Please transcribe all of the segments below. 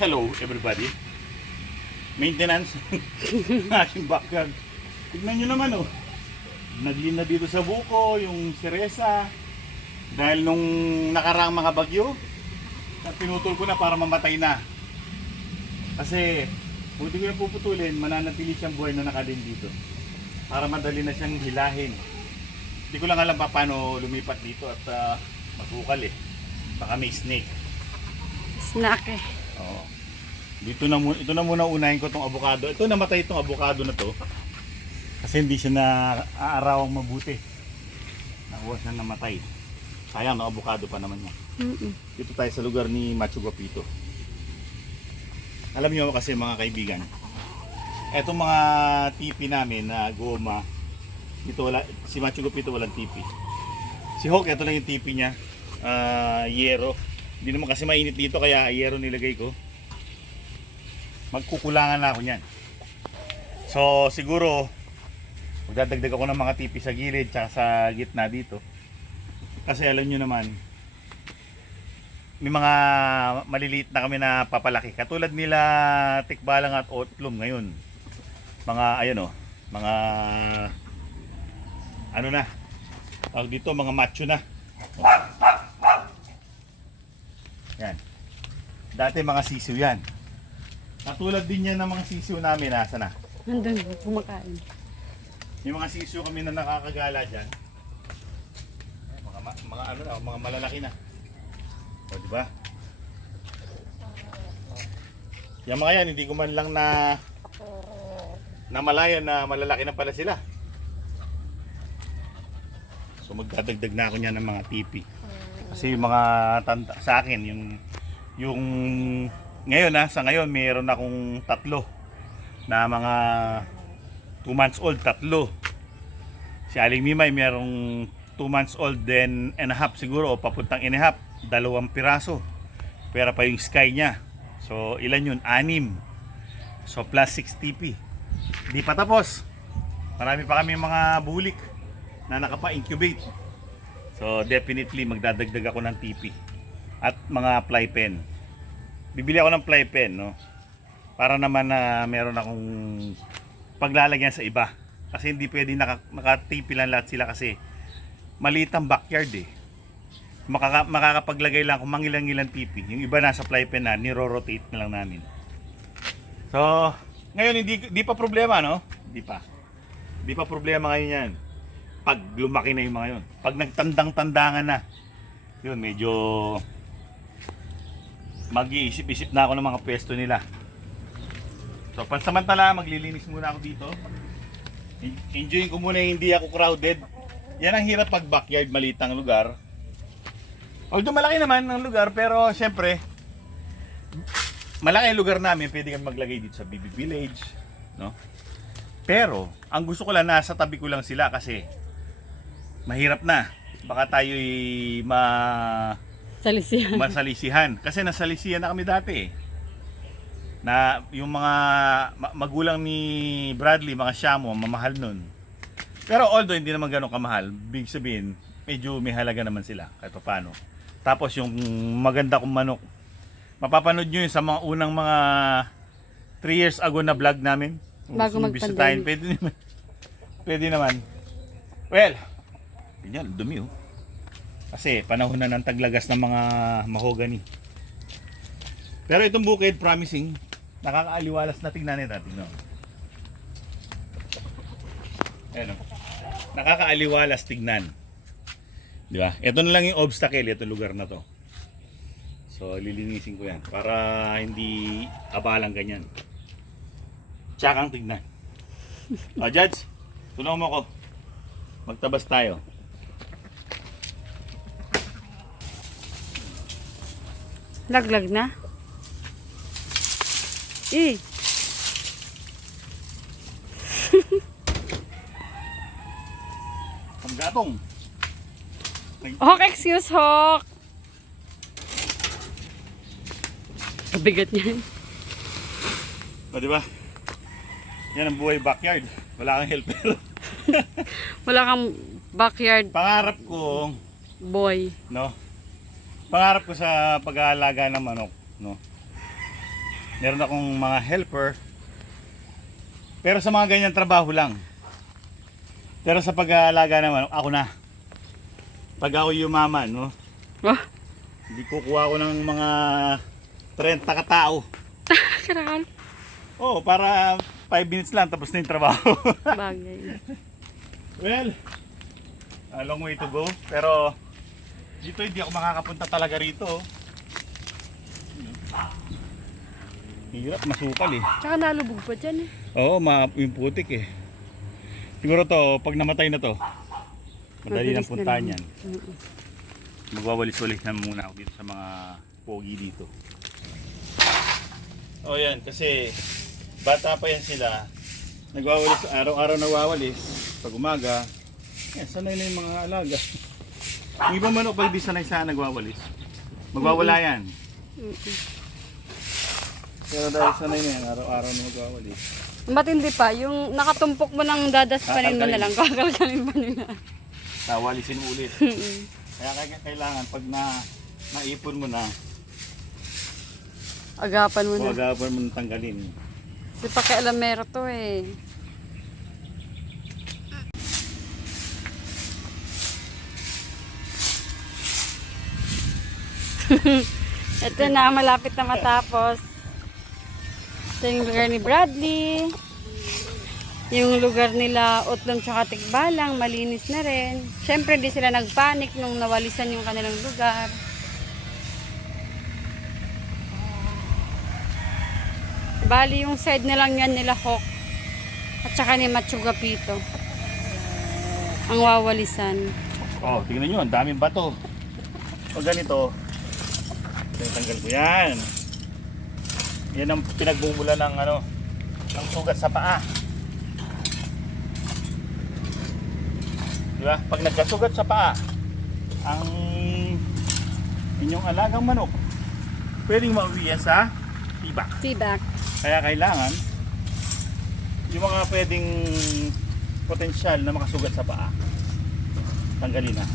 Hello everybody. Maintenance ng aking backyard. Tignan nyo naman oh. Naglin na dito sa buko yung siresa. Dahil nung nakaraang mga bagyo, pinutol ko na para mamatay na. Kasi kung hindi ko na puputulin, mananatili siyang buhay na nakadin dito. Para madali na siyang hilahin. Hindi ko lang alam pa paano lumipat dito at magbukal eh. Baka may snake. Snack eh. Oo. Ito na muna unahin ko itong avocado. Ito namatay itong avocado na to. Kasi hindi siya naaarawang mabuti. Nakuha siya namatay. Sayang, no, avocado pa naman niya. Dito tayo sa lugar ni Machu Guapito. Alam niyo kasi mga kaibigan, etong mga tipi namin na goma, dito wala, si Machu Guapito walang tipi. Si Hulk, ito lang yung tipi niya. Yero. Hindi naman kasi mainit dito kaya yero nilagay ko. Magkukulangan na ako niyan. So siguro magdadagdag ako ng mga tipi sa gilid tsaka sa gitna dito. Kasi alam nyo naman, may mga maliliit na kami na papalaki. Katulad nila tikbalang at otlum ngayon. Mga ayun oh, mga ano na. Tawag dito mga macho na. Yan. Dati mga sisiw yan. Katulad din yan ng mga sisiw namin, nasa na? Nandun, kumakain. May mga sisiw kami na nakakagala dyan. Mga ano na, mga malalaki na. O, di ba? Yung mga yan, hindi ko man lang namalayan na malalaki na pala sila. So magdadagdag na ako niyan ng mga tipi. Kasi yung mga tanda sa akin, yung ngayon sa ngayon mayroon akong tatlo na mga 2 months old, tatlo. Si Aling Mimay mayroong 2 months old then and a half siguro o papuntang and a half, 2 piraso. Pero pa yung sky niya. So ilan yun? 6. So plus 6 TP. Di pa tapos. Marami pa kami mga bulik na nakapa-incubate. So definitely magdadagdag ako ng TP at mga fly pen. Bibili ako ng fly pen, no? Para naman na meron akong paglalagyan sa iba. Kasi hindi pwedeng nakatipi lang lahat sila kasi maliit ang backyard eh. Makakapaglagay lang kung mangilang-ilang tipi. Yung iba nasa fly pen na, niro-rotate na lang namin. So, ngayon hindi pa problema, no? Hindi pa problema ngayon yan. Pag lumaki na yung mga yun. Pag nagtandang-tandangan na, yun, medyo mag-iisip-isip na ako ng mga pwesto nila. So, pansamantala, maglilinis muna ako dito. Enjoyin ko muna yung hindi ako crowded. Yan ang hirap pag backyard, maliit ang lugar. Although malaki naman ang lugar, pero syempre, malaki ang lugar namin, pwede kami maglagay dito sa BB Village, no? Pero, ang gusto ko lang, nasa tabi ko lang sila kasi mahirap na. Baka tayo'y masalisihan. Kasi nasalisihan na kami dati eh. Na yung mga magulang ni Bradley, mga Shamo, mamahal nun. Pero although hindi naman gano'ng kamahal, big sabihin, medyo may halaga naman sila kahit paano. Tapos yung maganda kong manok, mapapanood nyo yun sa mga unang mga 3 years ago na vlog namin. Bago mag-pandemic. Pwede naman. Well, yan, dumi oh. Kasi panahon na ng taglagas ng mga mahogany. Pero itong bukid, promising, nakakaaliwalas na tingnan natin. No? Ayan, no? Nakakaaliwalas tignan. Di ba? Ito na lang yung obstacle, itong lugar na to. So, lilinisin ko yan para hindi abalang ganyan. Tsakang tignan. O, Judge, tulungan mo ako. Magtabas tayo. Laglag na. Ang gatong. Hawk, excuse Hawk. Kabigat niyan. O, di ba? Yan ang buhay backyard. Wala kang helper. Wala kang backyard Pangarap ko, boy. no? Pangarap ko sa pag-aalaga ng manok, no? Meron akong mga helper. Pero sa mga ganyan trabaho lang. Pero sa pag-aalaga naman, ako na. Pag ako yumaman, no? Oh, Hindi kukuha ko ng mga 30 katao. karakal. Oo, para 5 minutes lang tapos na yung trabaho. Bagay. Well, a long way to go. Pero dito hindi ako makakapunta talaga rito. Hirap, masukal eh. Tsaka nalubog pa dyan eh. Oo, yung putik eh. Siguro to, pag namatay na to, madali nang Mabilis na puntahan lang. yan. Magwawalis-walis na muna ako dito sa mga pogi dito. Oh yan, kasi bata pa yan sila. Nagwawalis, araw-araw nagwawalis. Pag umaga, yan, sanay na yung mga alaga. Yung ibang manok pag di sanay sa nagwawalis, magwawala yan. Pero dahil sanay na yan, araw-araw na magwawalis. Matindi pa, yung nakatumpok mo ng dadaspanin mo na lang, kakalkalin pa nila. Tawalisin mo ulit. Kaya kailangan pag naipon mo na, Agapan mo na. huwag mo na tanggalin. Si pakialamero to eh. Ito na, malapit na matapos. Ito yung lugar ni Bradley. Yung lugar nila, Utlong tsaka Tikbalang, malinis na rin. Siyempre, di sila nagpanik nung nawalisan yung kanilang lugar. Bali, yung side na lang yan nila Hawk. At saka ni Machugapito. Ang wawalisan. Oh, tingnan nyo, ang daming bato. Pag ganito, tanggal ko yan. Yan ang pinagbumula ng ng sugat sa paa. Di ba? Pag nagkasugat sa paa, ang inyong alagang manok, pwedeng mauwi yan sa tibak. Feedback. Kaya kailangan, yung mga pwedeng potensyal na makasugat sa paa, tanggalin na.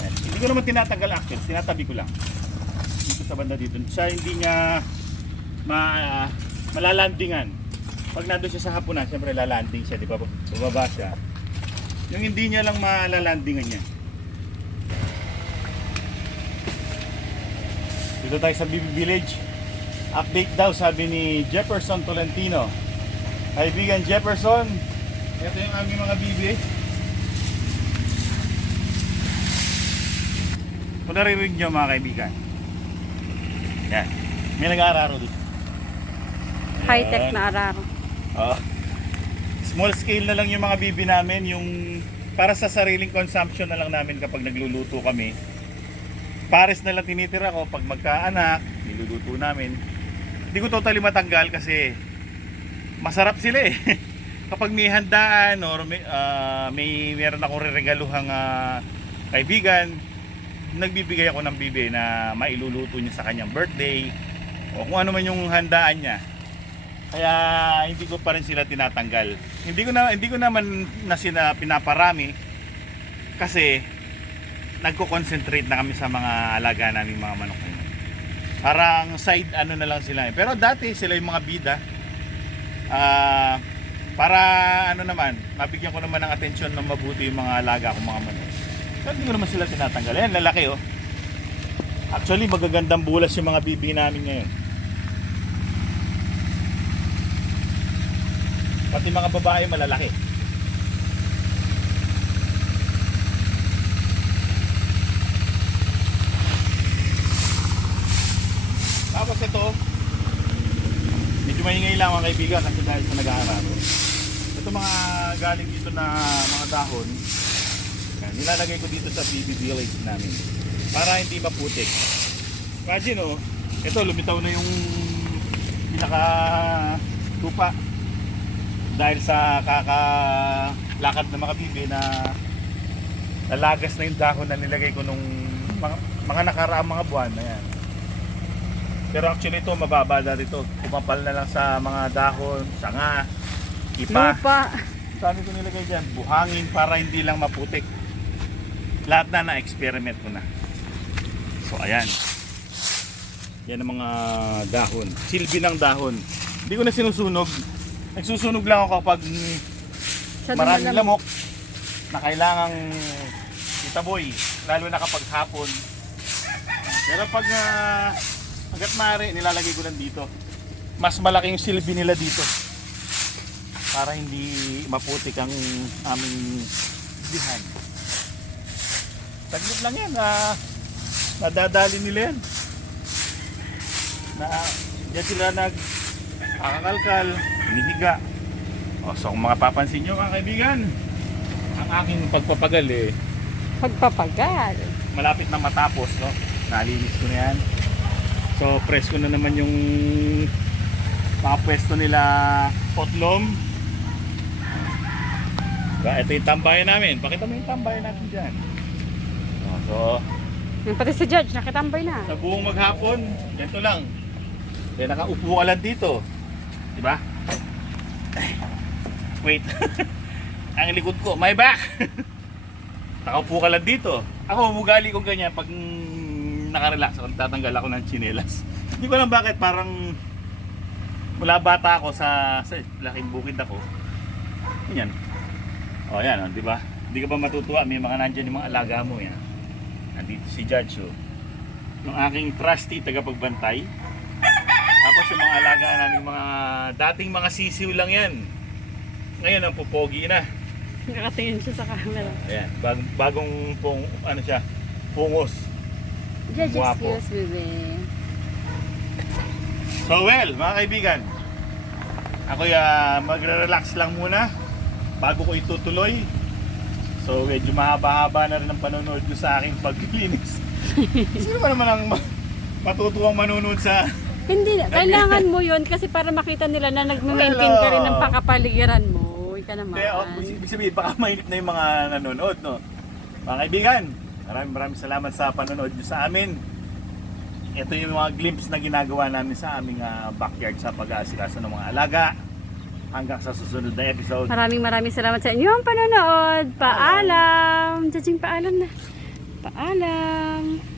Ayan. Hindi ko naman tinatanggal actually, tinatabi ko lang. Dito sa banda dito. Siya hindi niya malalandingan. Pag nandun siya sa hapunan, siyempre lalanding siya, di ba? Bababa siya. Yung hindi niya lang malalandingan niya. Dito tayo sa BB Village. Update daw sabi ni Jefferson Tolentino. Kaibigan Jefferson, ito yung aming mga bibi. Kung naririnig nyo mga kaibigan, yan, may nag-aararo dito. High-tech na araro. Oh. Small scale na lang yung mga bibi namin, yung para sa sariling consumption na lang namin kapag nagluluto kami. Pares na lang tinitira ko pag magkaanak, niluluto namin. Hindi ko totally matanggal kasi masarap sila eh. Kapag may handaan or meron akong reregaluhang kaibigan, nagbibigay ako ng bibi na mailuluto niya sa kanyang birthday o kung ano man yung handaan niya. Kaya hindi ko pa rin sila tinatanggal. Hindi ko naman na sila pinaparami kasi nagko-concentrate na kami sa mga alaga naming mga manok ngayon. Parang side ano na lang sila eh. Pero dati sila yung mga bida. Para ano naman, mabigyan ko naman ng atensyon ng mabuti yung mga alaga akong mga manok. Pero hindi ko naman sila tinatanggal. Ayan, lalaki oh. Actually, magagandang bulas yung mga bibi namin ngayon. Pati mga babae malalaki. Tapos ito, medyo maingay lang mga kaibigan kasi dahil sa nag-aararo. Ito mga galing dito na mga dahon, yan, nilalagay ko dito sa BB Village namin para hindi maputik. Imagine oh, ito lumitaw na yung pinaka tupa dahil sa kakalakad ng mga bibi na nalagas na yung dahon na nilagay ko nung mga nakaraang mga buwan na yan. Pero actually ito mababa na rito. Kumapal na lang sa mga dahon, sanga, ipa. Lupa. Saan ito nilagay dyan? Buhangin para hindi lang maputik. Lahat na na-experiment ko na. So ayan. Yan ang mga dahon. Silbi ng dahon. Hindi ko na sinusunog. Nagsusunog lang ako kapag Sa maraming dumalam- lamok na kailangang itaboy. Lalo na kapag hapon. Pero pag hanggat maaari, nilalagay ko lang dito. Mas malaking silbi nila dito. Para hindi maputik ang aming bihan. Saglit lang yan. Nadadali nila yan. Yan sila nag-akakalkal, hinihiga. So kung mga papansin nyo mga kaibigan, ang aking pagpapagal Pagpapagal. malapit na matapos, no? Nalinis ko na yan. So press ko na naman yung mga pwesto nila potlom. Ito yung tambayan namin. Pakita mo yung tambayan natin dyan. So Yung pati si Judge, nakitambay na. sa buong maghapon, ganito lang. Kaya nakaupo ka lang dito. Diba? Wait. Ang likod ko, my back! Nakaupo ka lang dito. Ako, umugali ko ganyan pag nakarelax ako, tatanggal ako ng tsinelas. Hindi ko alam bakit, parang mula bata ako sa laking bukid ako. Ganyan. O yan, di ba? Hindi ka ba matutuwa? May mga nandyan yung mga alaga mo. Yan. Nandito si Judge. Yung aking trusty tagapagbantay. Tapos yung mga alaga namin, mga dating mga sisiw lang yan. Ngayon ang pupogi na. Nakatingin siya sa camera. Ayan, bagong ano siya, pungos. Judge, Guwapo. excuse me, be. So well, mga kaibigan, ako magre-relax lang muna bago ko itutuloy. So medyo mahaba-haba na rin ang panonood ko sa aking paglilinis. Sino ba naman ang matutuwang manonood sa... Hindi na. Kailangan mo yun kasi para makita nila na nag-maintain ka rin ng pakapaligiran mo. Ika naman. Ibig sabihin, baka mainit na yung mga nanonood, no? Mga kaibigan, maraming salamat sa panonood nyo sa amin. Ito yung mga glimpse na ginagawa namin sa aming backyard sa pag-aasikaso ng mga alaga. Hanggang sa susunod na episode. Maraming salamat sa inyong panonood. Paalam. Judging paalam na. Paalam.